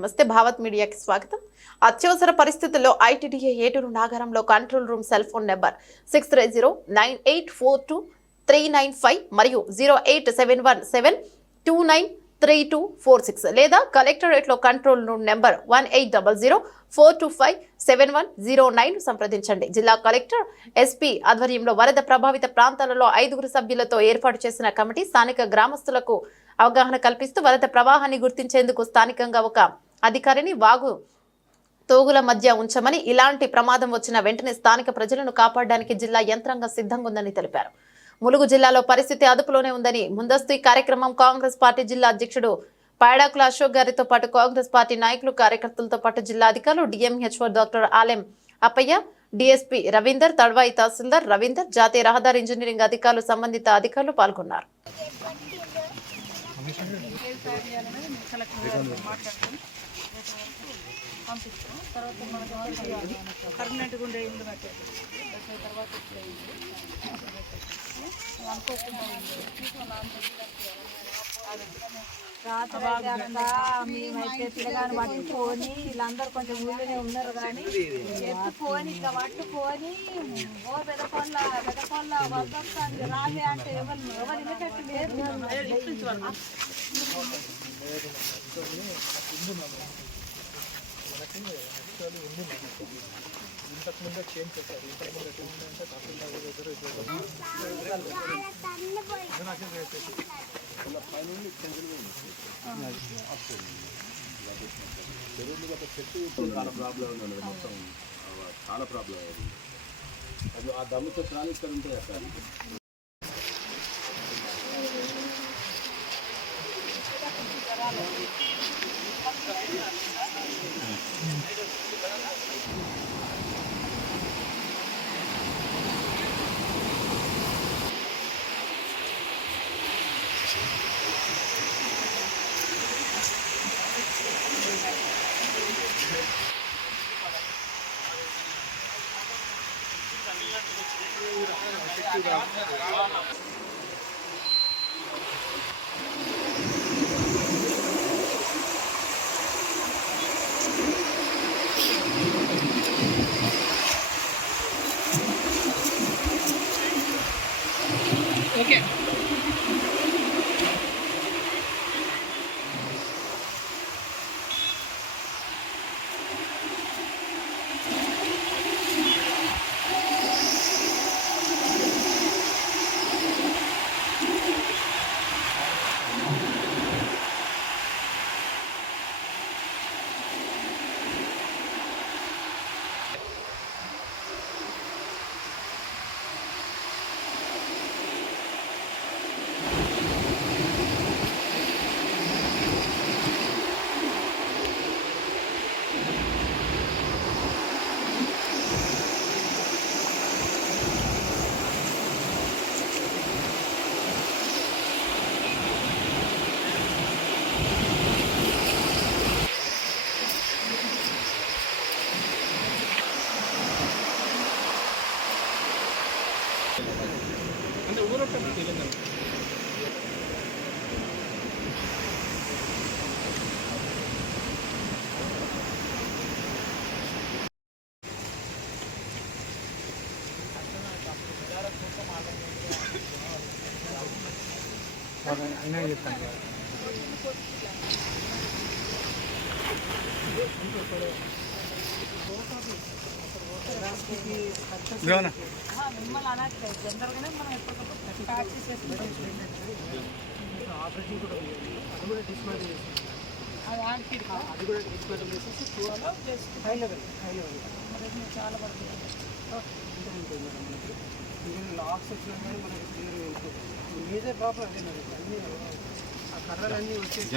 నమస్తే భావత్ మీడియాకి స్వాగతం. అత్యవసర పరిస్థితుల్లో ఐటీడీఏ ఏటూరు నాగారంలో control room cell phone number six three zero nine eight four two three nine five మరియు zero eight seven one seven two nine three two four six లేదా కలెక్టరేట్లో control room number one eight double zero four two five seven one zero nine సంప్రదించండి. జిల్లా collector SP ఆధ్వర్యంలో వరద ప్రభావిత ప్రాంతాలలో ఐదుగురు సభ్యులతో ఏర్పాటు చేసిన కమిటీ స్థానిక గ్రామస్తులకు అవగాహన కల్పిస్తూ వరద ప్రవాహాన్ని గుర్తించేందుకు స్థానికంగా ఒక అధికారిని వాగు తోగుల మధ్య ఉంచమని ఇలాంటి ప్రమాదం వచ్చిన వెంటనే స్థానిక ప్రజలను కాపాడడానికి జిల్లా యంత్రాంగం సిద్ధంగా ఉందని తెలిపారు. ములుగు జిల్లాలో పరిస్థితి అదుపులోనే ఉందని ముందస్తు ఈ కార్యక్రమం కాంగ్రెస్ పార్టీ జిల్లా అధ్యక్షుడు పాడాకుల అశోక్ గారితో పాటు కాంగ్రెస్ పార్టీ నాయకులు కార్యకర్తలతో పాటు జిల్లా అధికారులు DMHO doctor Alem Appaiah DSP Ravinder Tadvai tahsildar Ravinder జాతీయ రహదారి ఇంజనీరింగ్ అధికారులు సంబంధిత అధికారులు పాల్గొన్నారు. పంపిస్తాం తర్వాత మనకి పర్మనెంట్గా ఉండే ఇల్లు కట్టేది తర్వాత అనుకోకుండా రాత్రి మేమైతే పిల్లగాని పట్టుకొని వీళ్ళందరూ కొంచెం ఊళ్ళోనే ఉన్నారు కానీ ఎత్తుకొని ఇట్లా పట్టుకొని ఓ పెద్ద పళ్ళ పెద్ద పళ్ళ వద్దొస్తాను రాలే అంటే ఎవరు ఎవరు ఇళ్ళకట్టు లేదు చాలా ప్రాబ్లం ఉన్నది మొత్తం చాలా ప్రాబ్లం అయ్యింది అది ఆ దమ్ము చక్రాలు ఇక్కడ ఉంటాయి అక్కడ Tamam. அந்த ஊரோட்டம் தெலுங்கு అన్నీ చెప్తాను ఇంకొక మిమ్మల్ని అనట్లేదు జనరల్గానే మనం ఎప్పటికప్పుడు ప్రాక్టీస్ చేసుకుంటాం అది ఆర్కిడ్ అది కూడా డిస్మాంటిల్ చేసేసి to high level high level చాలా పడుతుంది లాక్స్ వచ్చినా కానీ మనకి క్లియర్ మేజర్ ప్రాబ్లం అదే మరి అన్ని ఆ కర్రలన్నీ వచ్చేసి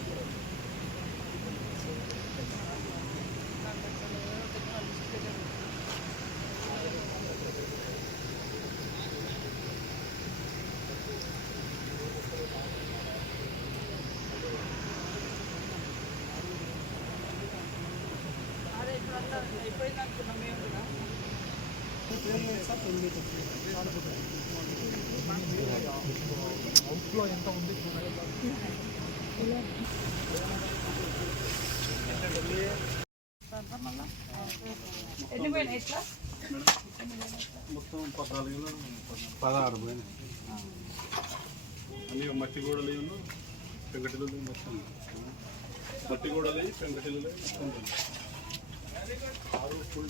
మొత్తం పద్నాలుగు పదహారు పోయినాయి అన్ని మట్టి గోడలు పెంకటిలు మొత్తం మట్టి గోడలు పెంకటిలు మొత్తం పోయినాయి. ఆరు ఫుల్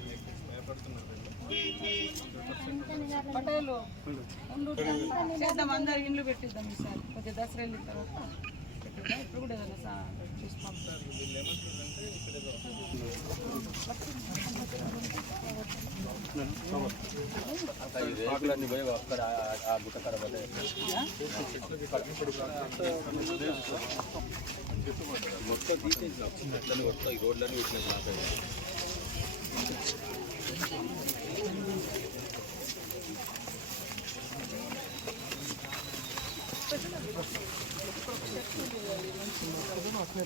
పటేలు. చేద్దాం అందరు ఇండ్లు పెట్టిద్దాం ఈసారి కొంచెం దసరా వెళ్ళిన తర్వాత పెట్టిద్దాం. ఇప్పుడు కూడా ఏదైనా సా- చూసి పంపుతారు. పోయి అక్కడ ఆ- గుట్ట కాడ మొత్తం తీసేసి చెట్లన్నీ మొత్తం ఈ రోడ్లన్నీ పెట్టినాయి నాపై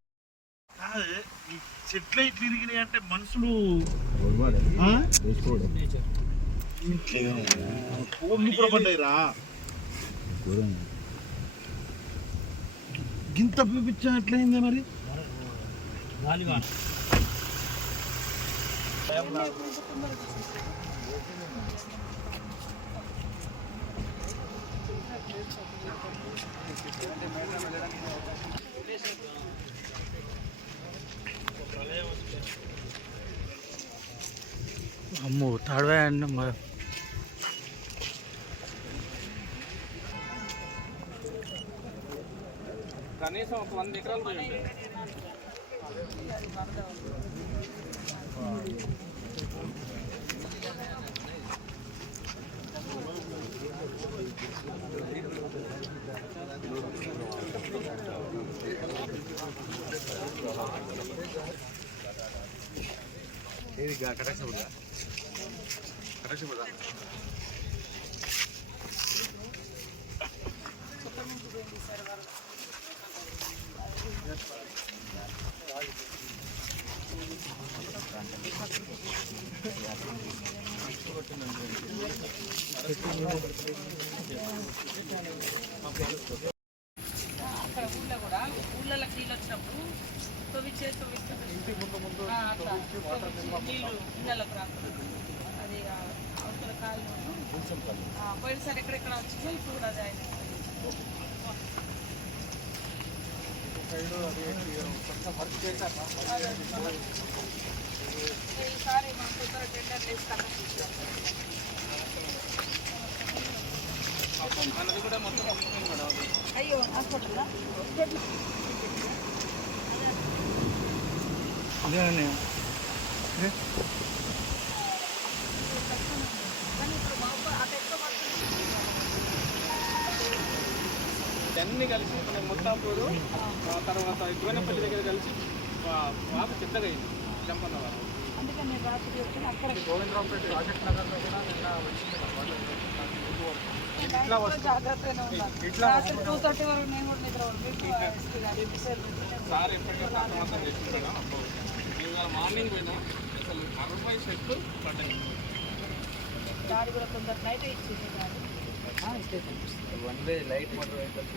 చెట్లు ఇట్లా తిరిగినాయి అంటే మనుషులు? కోళ్ళు కూడా పడ్డాయిరా గింత పిచ్చా ఎట్లయింది మరి? అమ్మో తాడవా అన్న కనీసం ఒక వంద ఎకరాలు పోయి ఉంటాయి. అక్కడ అక్కడ ఊళ్ళో కూడా ఊళ్ళలో నీళ్ళు వచ్చినప్పుడు తొవిచ్చే తొవ్విస్తే అట్లా. నీళ్ళు ఇళ్ళలోకి రాకుండా. అది ఆ, అవతల పోయినసారి ఎక్కడెక్కడ వచ్చిందో ఇప్పుడు కూడా అదే ఈసారి మనం తొందర టెండర్ వేసి కట్టేసి అయ్యో హాస్పిటల్ ఇవన్నీ కలిసి మనకి మొత్తాపూరు తర్వాత గోనపల్లి దగ్గర కలిసి వాపు పెద్దగా అయింది జంపన్న వారు అందుకని నేను రాత్రి వచ్చి అక్కడ. గోవిందరావుపేట ప్రాజెక్ట్ నగర్లో కూడా నిన్న ఇట్లా జాగ్రత్తగానే ఉన్నాను రాత్రి టూ థర్టీ వరకు నేను కూడా నిద్ర సార్ ఎప్పటికప్పుడు అప్రమత్తం చేస్తున్నాను అప్పుడు ఇవాళ మార్నింగ్ పోయినా అసలు అరవై చెట్లు పడ్డాయి గాడి కూడా తొందర నైట్ ఇచ్చింది one way light motor vehicles